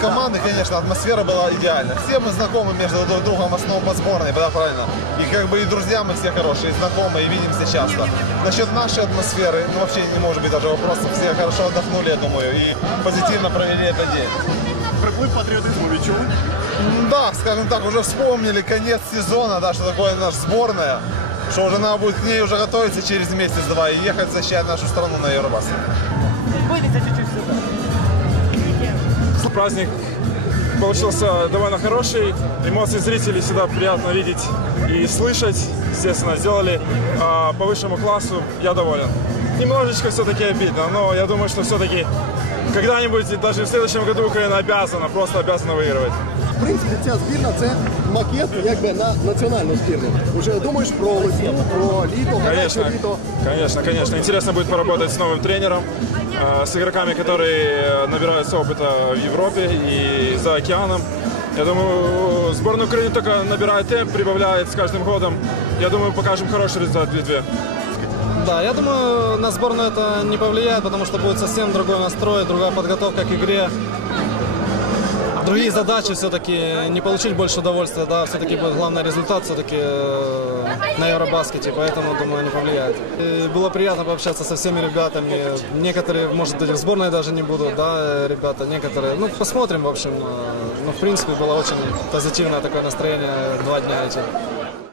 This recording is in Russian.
команды, конечно, атмосфера была идеальна. Все мы знакомы между друг другом в основном по сборной, да, правильно? И как бы и друзья мы все хорошие, и знакомые, и видимся часто. Насчет нашей атмосферы, ну вообще не может быть даже вопросов. Все хорошо отдохнули, я думаю, и позитивно провели этот день. Приплив патріотизму відчув. М, Да, скажем так, уже вспомнили конец сезона, да, что такое наша сборная, что уже надо будет к ней уже готовиться через месяц-два и ехать защищать нашу страну на Евробас Праздник получился довольно хороший. Эмоции зрителей всегда приятно видеть и слышать. Естественно, сделали а, по высшему классу. Я доволен. Немножечко все-таки обидно, но я думаю, что все-таки когда-нибудь, даже в следующем году Украина обязана, просто обязана выигрывать. В принципі, ця збірна це макет якби на національну збірну. Уже думаєш про весну, про літо, Конечно, гаряче літо. конечно, конечно. Интересно будет поработать с новым тренером, э, с игроками, которые набираются опыта в Европе и за океаном. Я думаю, сборная Украины только набирает темп, прибавляет с каждым годом. Я думаю, покажем хороший результат в Литве. Да, я думаю, на сборную это не повлияет, потому что будет совсем другой настрой, другая подготовка к игре. Другие задачи все-таки не получить больше удовольствия, да, все-таки главный результат все-таки э, на Евробаскете, поэтому, думаю, не повлияет. И было приятно пообщаться со всеми ребятами. Некоторые, может быть, в сборной даже не будут, да, э, ребята, некоторые. Ну, посмотрим, в общем. Э, Ну, в принципе, было очень позитивное такое настроение два дня эти.